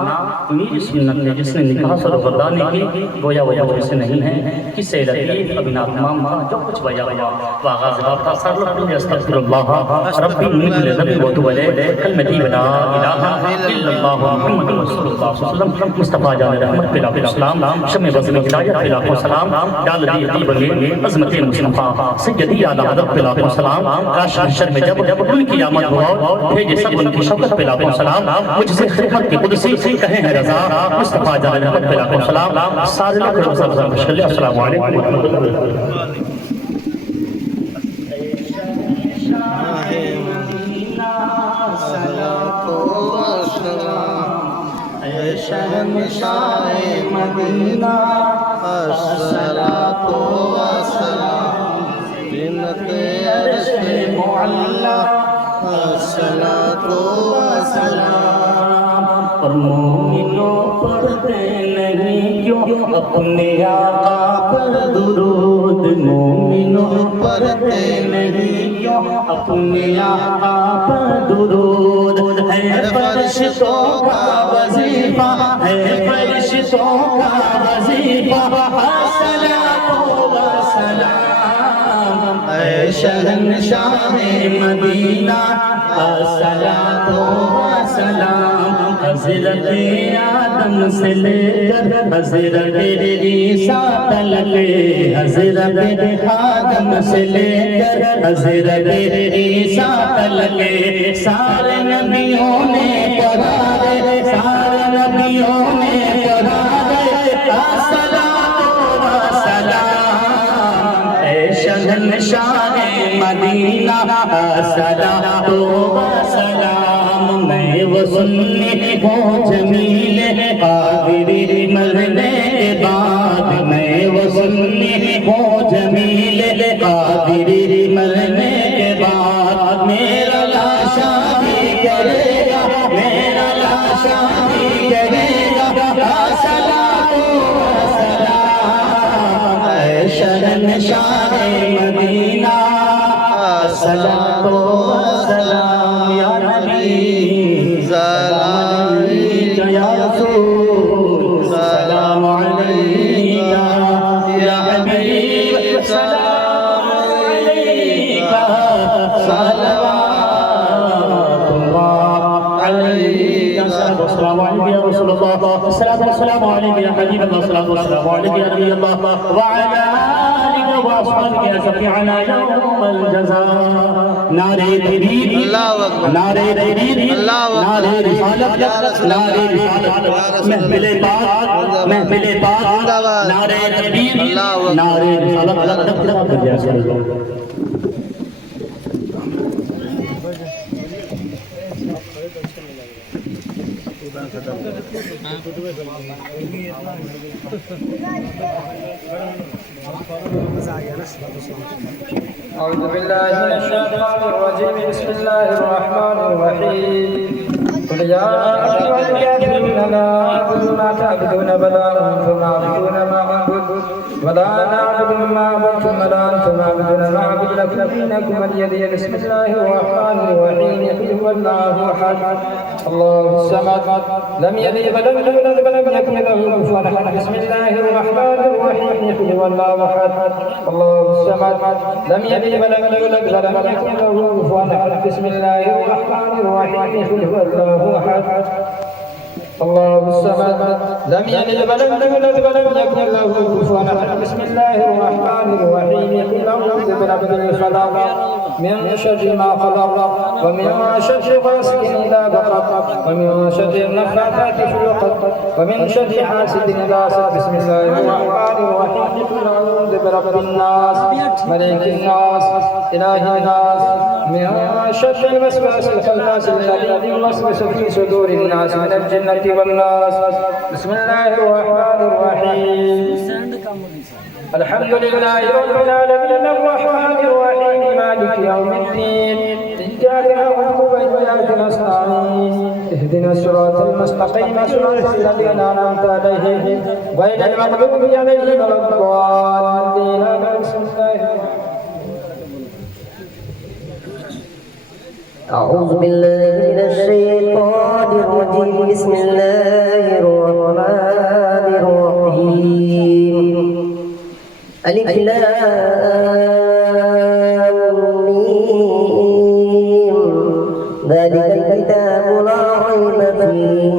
میری سنت ہے, جس نے نکاح سے روبرداری کی گویا وہ مجھ سے نہیں ہے. قصہ لطیف ابھی نہ تمام تھا, جو کچھ بیان ہوا وآغاز باب تھا. سر لکھیں استغفر اللہ ربی من کل ذنب واتوب الیہ کلمتی لا الہ الا اللہ محمد رسول اللہ صلی اللہ علیہ وسلم. مصطفیٰ جان رحمت پہ لاکھ السلام, شمع بزم ہدایت پہ لاکھ السلام, ڈال دی عطیب میں عظمت مصطفیٰ سیدی اعلیٰ حضرت پہ لاکھ السلام. کاش محشر میں جب ان کی آمد ہوا بھیجے سب ان کی شوکت پہ لاکھ السلام. مجھ سے خدمت کی قدسی کہیں ہے رضا مصطفیٰ جان رحمت پہ لاکھ السلام. سارے لوگ رب صلی اللہ علیہ وسلم. السلام علیکم ورحمۃ اللہ. شہنشاہ مدینہ الصلاۃ والسلام, جنت عرش معلی الصلاۃ والسلام. اور مومنوں پڑھتے نہیں کیوں اپنے آقا پر درود, مومنوں پڑھتے نہیں کیوں اپنے آقا پر درود. ہے فرشتوں کا وظیفہ, ہے فرشتوں کا وظیفہ الصلاۃ والسلام. اے شہنشاہ مدینہ الصلاۃ والسلام. حضرت آدم سے لے کر حضرت عیسیٰ تلک, حضرت آدم سے لے کر حضرت عیسیٰ تلک سارے نبیوں نے پڑھا ہے, سارے نبیوں نے پڑھا ہے الصلاۃ والسلام. اے شہنشاہ مدینہ الصلاۃ والسلام. میں وہ سنی ہوں جمیل قادری مرنے کے بعد, میں وہ سنی ہوں جمیل قادری مرنے کے بعد. میرا لاشا بھی کرے گا, میرا لاشا بھی کرے گا الصلاۃ والسلام. اے شہنشاہ مدینہ الصلاۃ والسلام. یا نبی سلام علیک, یا رسول سلام علیک, یا حبیب سلام علیک, صلوات اللہ علیک. السلام علیکم یا رسول اللہ, السلام علیکم یا حبیب اللہ, السلام علیکم یا نبی اللہ, وعلی آلک واصحابک یا شفیعنا یوم الجزاء. نعرے تکبیر, نعرے تکبیر, نعرے رسالت, نعرے رسالت. محفل پاک, محفل پاک, نعرے تکبیر, نعرے رسالت. أعوذ بالله من الشيطان الرجيم. بسم الله الرحمن الرحيم. قل يا أيها الكافرون لا أعبد ما تعبدون ولا أنتم عابدون ما أعبد ولا نعبد ما عبدتم ولا أنتم عابدون ما أعبد لكم دينكم ولي دين. بسم الله الرحمن الرحيم. قل هو الله أحد الله الصمد لم يلد ولم يولد ولم يكن له كفوا أحد. بسم الله الرحمن الرحيم. قل هو الله أحد الله الصمد لم يلد ولم يولد ولم يكن له كفوا أحد. بسم الله الرحمن الرحيم. قل هو الله أحد الله الصمد لم يلد ولم يولد ولم يكن له كفوا أحد. بسم الله الرحمن الرحيم. قل أعوذ برب الفلق من شر ما خلق ومن شر غاسق إذا وقب ومن شر النفاثات في العقد ومن شر حاسد إذا حسد. بسم الله الرحمن الرحيم. قل أعوذ برب الناس ملك الناس إله الناس من شر الوسواس الخناس الذي يوسوس في صدور الناس من الجنة والناس. بسم الله الرحمن الرحيم. الحمد لله رب العالمين الرحمن الرحيم مالك يوم الدين إياك نعبد وإياك نستعين اهدنا الصراط المستقيم صراط الذين أنعمت عليهم غير المغضوب عليهم ولا الضالين. بسم الله أعوذ بالله من الشيطان الرجيم. بسم الله الرحمن الرحيم. ألف لام ميم ذلك الكتاب لا ريب فيه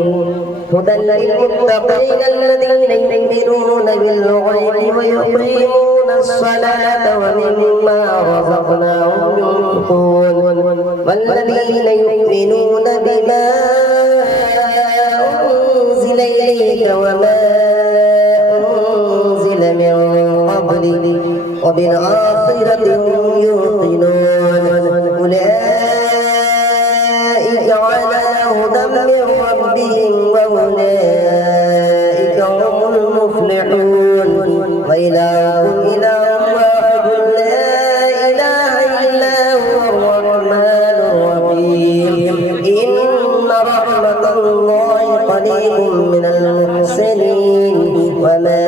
هدى للمتقين الذين يؤمنون بالغيب ويقيمون الصلاة ومما رزقناهم ينفقون والذين يؤمنون بما أنزل إليك وما أنزل من قبلك وبالآخرة هم يوقنون أولئك على هدى من ربهم وأولئك هم المفلحون. وإلهكم إله واحد لا إله إلا هو الرحمن الرحيم. إن رحمة الله قريب من المحسنين وما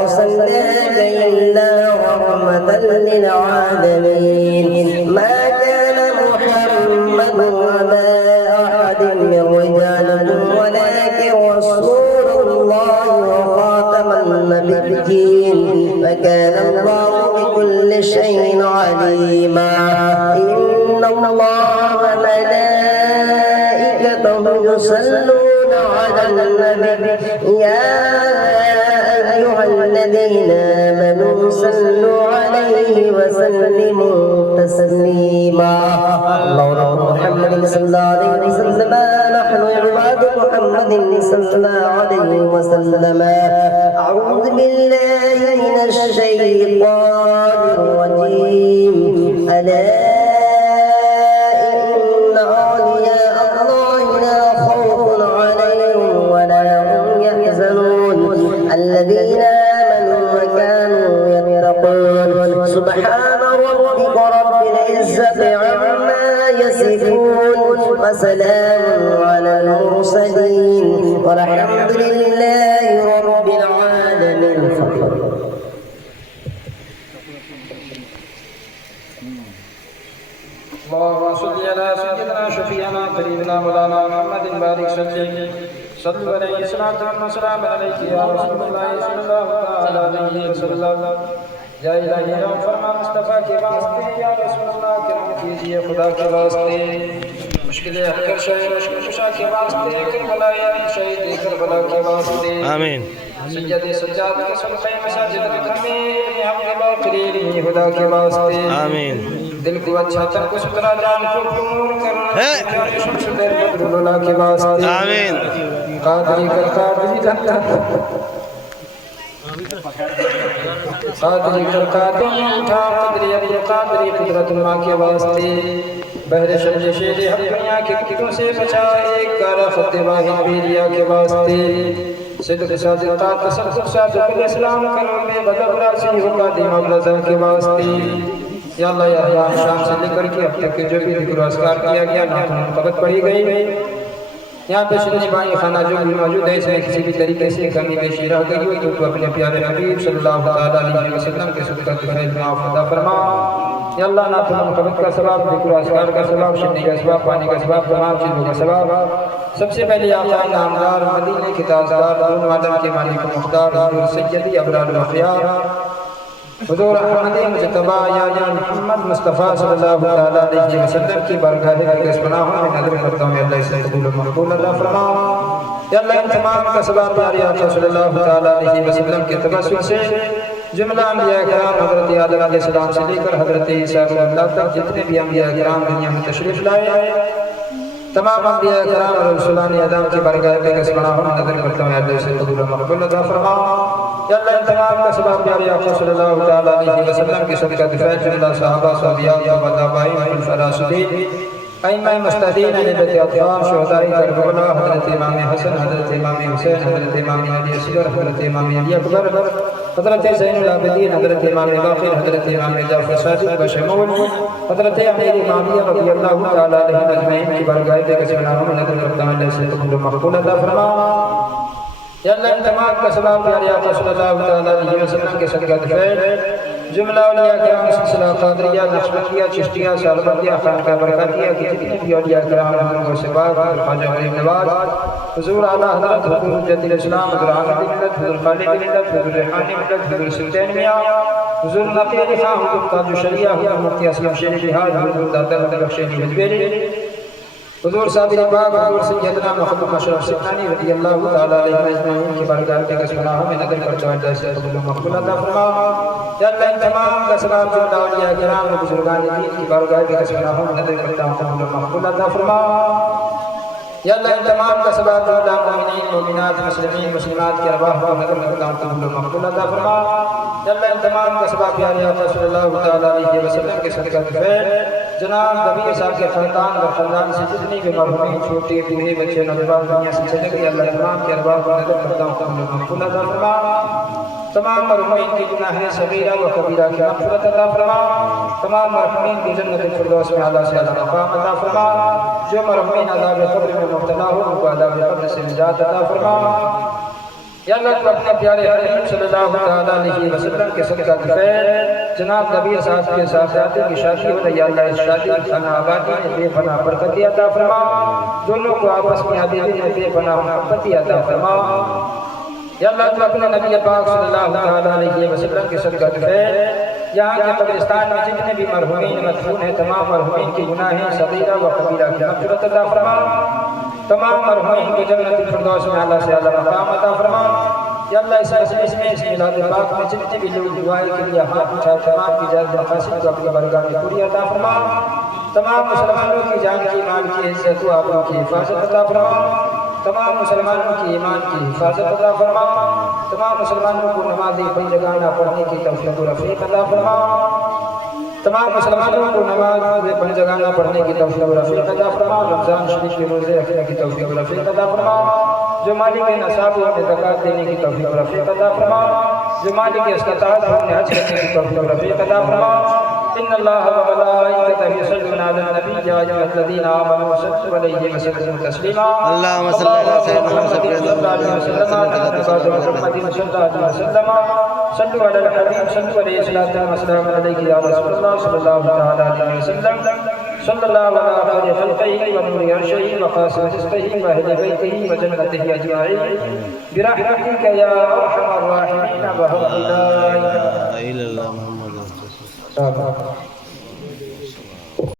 أرسلناك إلا رحمة للعالمين. ما كان محمد أبا أحد من رجالكم ولكن رسول الله وخاتم النبيين وكان الله بكل شيء عليما. إن الله وملائكته يصلون على النبي يا أيها الذين آمنوا صلوا عليه وسلموا تسليما. اللهم محمد صلى الله عليه وسلم نحن عباد محمد صلى الله عليه وسلم. أعوذ بالله من الشيطان الرجيم. ألا إن أولياء الله لا خوف عليهم ولا هم يحزنون الذين آمنوا وكانوا يتقون. سبحان ربك رب العزة عما يصفون وسلام على المرسلين والحمد لله رب العالمين. اللهم صل على سيدنا شفيعنا قريبنا مولانا محمد بارك صلوا عليه صلاة وسلام عليك يا رسول الله صلى الله عليه وسلم. یا الہی رحم فرما مصطفیٰ کے واسطے یا رسول اللہ کرم کیجیے خدا کے واسطے. مشکل حکر شاہ مشکل کشا کے واسطے کربلا یعنی شہید کربلا کے واسطے. آمین. سید سجاد کے صدقہ مساجد میں ہم باقری خدا کے واسطے. آمین. دل کو اچھا تر کو سترا جان کو پور کرنا شمس در بدر اللہ کے واسطے. آمین. قادری کر قادری جنتا قادری کر قادری اٹھا قدری ابی قادری قدرت اللہ کے واسطے. بہر شمج شیر حق دنیا کے کتوں سے بچا ایک کارا خط واحد بیریا کے واسطے. صدق صادقہ تصدق صادق الاسلام کرم میں بدب راسی ہوگا دیمہ رضا کے واسطے. یا اللہ یا اللہ شام سے لے کر کے اب تک کے جو بھی ذکر و اذکار کیا گیا ناتوں قبط پڑھی گئی یہاں پہ سننے بانی خانہ جو بھی موجود ہے، اس میں کسی بھی طریقے سے کمی بیشی رہ گئی ہوئی تو اپنے پیارے حبیب صلی اللہ علیہ وسلم کے صدقہ فیض معاف عطا فرما۔ یا اللہ نافع منقبت کا ثواب، ذکر و اذکار کا ثواب، شنی کا ثواب، پانی کا ثواب، تمام چیزوں کا ثواب سب سے پہلے آقا نامدار مدینے کے تاجدار دون عالم کے مالک و مختار حضور سیدی ابرار الاخیار حضور احمد مجتبی یا محمد مصطفیٰ صلی اللہ علیہ وسلم کی بارگاہ کے پناہوں میں نظر کرتا ہوں۔ یا اللہ اسے قبول و مقبول عطا فرما۔ یا اللہ ان تمام کا ثواب پیارے آقا صلی اللہ علیہ وسلم کے توسل سے جملہ انبیاء کرام حضرت آدم علیہ السلام سے لے کر حضرت عیسیٰ علیہ السلام تک جتنے بھی انبیاء کرام دنیا میں تشریف لائے، تمام انبیاء کرام اور رسولان اعظم کی بارگاہ کے پناہوں میں نظر کرتا ہوں۔ یا اللہ اسے قبول و مقبول عطا فرما۔ یا اللہ ان تمام کا ثواب پیارے آقا صلی اللہ علیہ وسلم کے صدقہ فیض جملہ صحابہ صحابیات تابعین خلفاء راشدین ائمہ مجتہدین نبت اطہار شہداء کربلا حضرت امام حسن، حضرت امام حسین، حضرت امام علی اصغر، حضرت امام علی اکبر، حضرت زین العابدین، حضرت امام باقر، حضرت امام جعفر صادق بشمول حضرت امیر معاویہ رضی اللہ تعالی عنہ اجمعین کی بارگاہ کے پناہوں میں نظر کرتا ہوں۔ اللہ سے قبول و مقبول عطا فرما۔ یا اللہ ان تمام کا ثواب پیارے آقا صلی اللہ علیہ وسلم کے صدقہ فیض جملہ اولیاء کرام سلسلہ قادریہ، نقشبندیہ، چشتیہ، سالبندیہ، خانقاہ برکاتیہ کی جتنے بھی اولیاء کرام حضور سے پاک خواجہ غریب نواز حضور اعلیٰ حضرت حضور حجت الاسلام، حضور عامد ملت، حضور خالد ملت، حضور ریحانی ملت، حضور سلطین میاں، حضور نقی علی خان، حضور تاج الشریعہ، حضور مفتی اسلم شیر بہار، حضور داتا حضور بخشیلی حجبیری، حضور صابر پاک، حضور سیدنا محمد اشرف سبحانی رضی اللہ تعالی علیہ اجمعین کی بارگاہ کے پناہوں میں نظر کرتا ہوں۔ اللہ سے قبول و مقبول عطا فرما۔ یا اللہ ان تمام کا ثواب جملہ اولیاء کرام و بزرگان دین کی بارگاہ کے پناہوں میں نظر کرتا ہوں۔ قبول و مقبول عطا فرما۔ یا اللہ ان تمام کا ثواب جملہ مومنین مومنات مسلمین مسلمات کی ارواح کو نظر کرتا ہوں۔ قبول و مقبول عطا فرما۔ یا اللہ ان تمام کا ثواب پیارے آقا صلی اللہ علیہ وسلم کے صدقہ فیض جناب نبی صاحب کے خاندان اور خاندان سے جتنی بھی مرحومین چھوٹے بوڑھے بچے نوجوان دنیا سے چلے گئے، اللہ تمام کے ارواح کو نظر کرتا ہوں۔ قبول و مقبول عطا فرما۔ تمام مرحومین کی گناہ صغیرہ و کبیرہ کی مغفرت عطا فرما۔ تمام مرحومین کی جنت الفردوس میں اعلیٰ سے اعلیٰ مقام عطا فرما۔ جو مرحومین عذاب قبر میں مبتلا ہو ان کو عذاب قبر سے نجات عطا فرما۔ یا اللہ تو اپنے پیارے حبیب صلی اللہ علیہ وسلم کے صدقہ فیض جناب نبی صاحب کے صاحبزادے کی شادی ہو رہی، یا اللہ اس شادی کی خانہ آبادی میں بے پناہ برکت عطا فرما۔ دونوں کو آپس میں حبیبی میں بے پناہ محبت عطا فرما۔ یا اللہ تو اپنے نبی پاک صلی اللہ علیہ وسلم کے صدقہ فیض یہاں کے قبرستان میں جتنے بھی مرحومین مدفون ہیں تمام مرحومین کی گناہیں صغیرہ و کبیرہ کی مغفرت عطا فرما۔ تمام مرحومین کو جنت الفردوس میں اعلیٰ سے اعلیٰ مقام عطا فرما۔ یا اللہ اس مجلس میں اس میلاد پاک میں جتنے بھی لوگ دعائیں کے لیے ہاتھ اٹھائے تمام کی جائز مقاصد کو اپنی بارگاہ میں پوری عطا فرما۔ تمام مسلمانوں کی جان کی مال کی عزت و آبرو کی حفاظت عطا فرما۔ تمام مسلمانوں کی ایمان کی حفاظت عطا فرما۔ تمام مسلمانوں کو نماز پنجگانہ پڑھنے کی توفیق و رفیق عطا فرما۔ تمام مسلمانوں کو نماز پنجگانہ پڑھنے کی توفیق و رفیق عطا فرما۔ رمضان شریف کے روزے رکھنے کی توفیق و رفیق عطا فرما۔ جو مالک نصاب میں زکوٰۃ دینے کی توفیق و رفیق عطا فرما۔ جو مالک استطاعت اپنے حج کرنے کی توفیق و رفیق عطا فرما۔ ان اللہ وملائکتہ یصلون علی النبی یا ایھا الذین آمنوا صلوا علیہ وسلموا تسلیما۔ اللہم صلی اللہ سیدنا صلوا علی الحبیب صلوا علیہ الصلاۃ والسلام علیک یا رسول اللہ صلی اللہ علیہ وسلم صلی اللہ علی خیر خلقہ ونور عرشہ وقاسم رزقہ واہل بیتہ وجنتہ اجمعین برحمتک یا ارحم الراحمین بحق لا الہ الا اللہ محمد رسول اللہ۔ اللہ